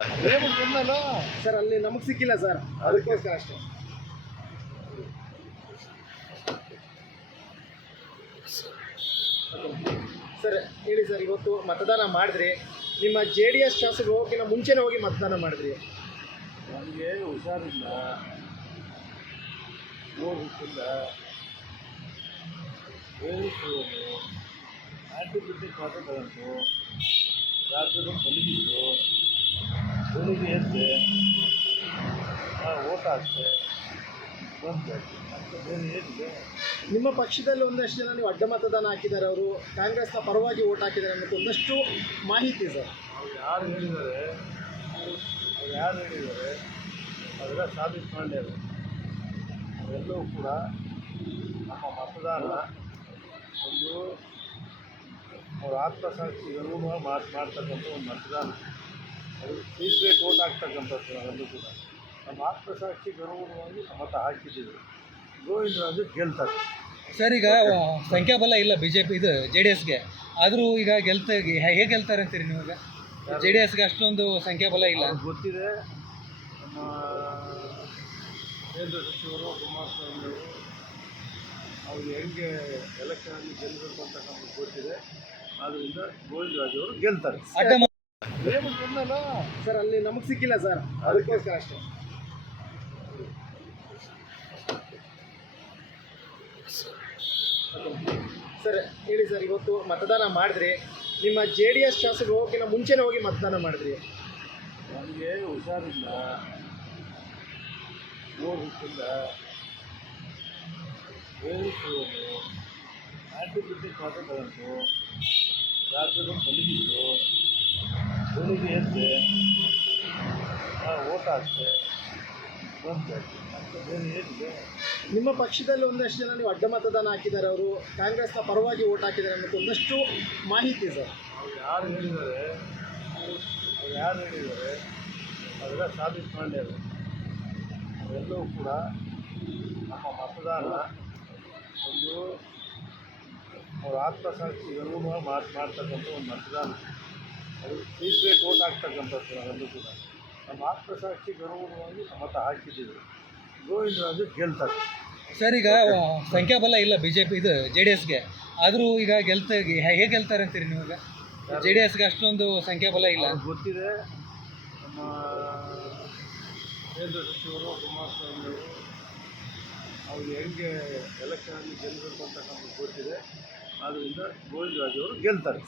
ಬಂದಲ್ಲ ಸರ್, ಅಲ್ಲಿ ನಮಗೆ ಸಿಕ್ಕಿಲ್ಲ ಸರ್, ಅದಕ್ಕೋಸ್ಕರ ಅಷ್ಟೇ. ಸರ್ ಹೇಳಿ ಸರ್, ಇವತ್ತು ಮತದಾನ ಮಾಡಿದ್ರಿ, ನಿಮ್ಮ JDS ಶಾಸಕರು ಹೋಗಿನ ಮುಂಚೆನೇ ಹೋಗಿ ಮತದಾನ ಮಾಡಿದ್ರಿ. ನನಗೆ ಹುಷಾರಿಲ್ಲ, ಓದಿಲ್ಲ, ಬೇಯಿಸುವುದು, ಆಂಟಿಬಯೋಟಿಕ್ ಮಾತ್ರ ತಗೊಂಡು ರಾತ್ರಿ ಮಲಗಿದ್ದು, ಬೆಳಿಗ್ಗೆ ಎದ್ದೆ ಓಟ್ ಹಾಕ್ತೆ ಬಂದೆ. ಮತ್ತೆ ಬೇರೆ ಏನಿದೆ? ನಿಮ್ಮ ಪಕ್ಷದಲ್ಲಿ ಒಂದಷ್ಟು ಜನ ನೀವು ಅಡ್ಡ ಮತದಾನ ಹಾಕಿದ್ದಾರೆ, ಅವರು ಕಾಂಗ್ರೆಸ್ನ ಪರವಾಗಿ ಓಟ್ ಹಾಕಿದ್ದಾರೆ ಅನ್ನೋದು ಒಂದಷ್ಟು ಮಾಹಿತಿ ಸರ್. ಅವ್ರು ಯಾರು ಹೇಳಿದ್ದಾರೆ ಅದೆಲ್ಲ ಸಾಬೀತು ಮಾಡ್ಯಾರ. ಅವೆಲ್ಲವೂ ಕೂಡ ನಮ್ಮ ಮತದಾನ ಒಂದು ಅವ್ರ ಆತ್ಮಸಾಕ್ಷಿ ಅನುಗುಣವಾಗಿ ಮಾಡ್ತಕ್ಕಂಥ ಒಂದು ಮತದಾನ. ಅದು ಸೀಕ್ರೆಟ್ ಓಟ್ ಆಗ್ತಕ್ಕಂಥದ್ದು. ನಾವೆಲ್ಲೂ ಕೂಡ ನಮ್ಮ ಆತ್ಮಸಾಕ್ಷಿಗೆ ಅನುಗುಣವಾಗಿ ಮತ ಹಾಕಿದ್ದೀವಿ. ಗೋವಿಂದರಾಜು ಗೆಲ್ತಾರೆ ಸರ್. ಈಗ ಸಂಖ್ಯಾಬಲ ಇಲ್ಲ BJP ಇದು JDSಗೆ, ಆದರೂ ಈಗ ಹೇಗೆ ಗೆಲ್ತಾರೆ ಅಂತೀರಿ ನೀವು? ಈಗ JDSಗೆ ಅಷ್ಟೊಂದು ಸಂಖ್ಯಾಬಲ ಇಲ್ಲ. ಗೊತ್ತಿದೆ. ನಮ್ಮ ಕೇಂದ್ರ ಸಚಿವರು ಕುಮಾರಸ್ವಾಮಿ ಅವರು ಅವ್ರು ಹೆಂಗೆ ಎಲೆಕ್ಷನಲ್ಲಿ ಗೆಲ್ಲಬೇಕು ಅಂತ ನಮಗೆ ಗೊತ್ತಿದೆ. ಆದ್ದರಿಂದ ಗೋವಿಂದರಾಜು ಅವರು ಗೆಲ್ತಾರೆ. ಬಂದಲ್ಲ ಸರ್, ಅಲ್ಲಿ ನಮಗೆ ಸಿಕ್ಕಿಲ್ಲ ಸರ್, ಅದಕ್ಕೋಸ್ಕರ ಅಷ್ಟೇ. ಸರ್ ಹೇಳಿ ಸರ್, ಇವತ್ತು ಮತದಾನ ಮಾಡಿದ್ರಿ, ನಿಮ್ಮ JDS ಶಾಸಕರು ಹೋಗಿನ ಮುಂಚೆನೇ ಹೋಗಿ ಮತದಾನ ಮಾಡಿದ್ರಿ. ನನಗೆ ಹುಷಾರಿಲ್ಲ, ಓದಿಲ್ಲ, ಬೇಯಿಸುವುದು, ಆಂಟಿಬಯೋಟಿಕ್ ಮಾತ್ರ ತಗೊಂಡು ರಾತ್ರಿ ಮಲಗಿದ್ದು, ಬೆಳಿಗ್ಗೆ ಎದ್ದೆ ಓಟ್ ಹಾಕ್ತೆ ಬಂದೆ. ಮತ್ತೆ ಬೇರೆ ಏನಿದೆ? ನಿಮ್ಮ ಪಕ್ಷದಲ್ಲಿ ಒಂದಷ್ಟು ಜನ ನೀವು ಅಡ್ಡ ಮತದಾನ ಹಾಕಿದ್ದಾರೆ, ಅವರು ಕಾಂಗ್ರೆಸ್ನ ಪರವಾಗಿ ಓಟ್ ಹಾಕಿದ್ದಾರೆ ಅನ್ನೋದು ಒಂದಷ್ಟು ಮಾಹಿತಿ ಸರ್. ಅವ್ರು ಯಾರು ಹೇಳಿದ್ದಾರೆ ಅದೆಲ್ಲ ಸಾಬೀತು ಮಾಡ್ಯಾರ. ಅವೆಲ್ಲವೂ ಕೂಡ ನಮ್ಮ ಮತದಾನ ಒಂದು ಅವ್ರ ಆತ್ಮಸಾಕ್ಷಿ ಅನುಗುಣವಾಗಿ ಮಾಡ್ತಕ್ಕಂಥ ಒಂದು ಮತದಾನ. ಅದು ಸೀಕ್ರೆಟ್ ಓಟ್ ಆಗ್ತಕ್ಕಂಥದ್ದು. ನಾವೆಲ್ಲೂ ಕೂಡ ನಮ್ಮ ಆತ್ಮಸಾಕ್ಷಿಗೆ ಅನುಗುಣವಾಗಿ ಮತ ಹಾಕಿದ್ದೀವಿ. ಗೋವಿಂದರಾಜು ಗೆಲ್ತಾರೆ ಸರ್. ಈಗ ಸಂಖ್ಯಾಬಲ ಇಲ್ಲ BJP ಇದು JDSಗೆ, ಆದರೂ ಈಗ ಹೇಗೆ ಗೆಲ್ತಾರೆ ಅಂತೀರಿ ನೀವು? ಈಗ JDSಗೆ ಅಷ್ಟೊಂದು ಸಂಖ್ಯಾಬಲ ಇಲ್ಲ. ಗೊತ್ತಿದೆ. ನಮ್ಮ ಕೇಂದ್ರ ಸಚಿವರು ಕುಮಾರಸ್ವಾಮಿ ಅವರು ಅವ್ರು ಹೆಂಗೆ ಎಲೆಕ್ಷನಲ್ಲಿ ಗೆಲ್ಲಬೇಕು ಅಂತ ನಮಗೆ ಗೊತ್ತಿದೆ. ಆದ್ದರಿಂದ ಗೋವಿಂದರಾಜು ಅವರು ಗೆಲ್ತಾರೆ.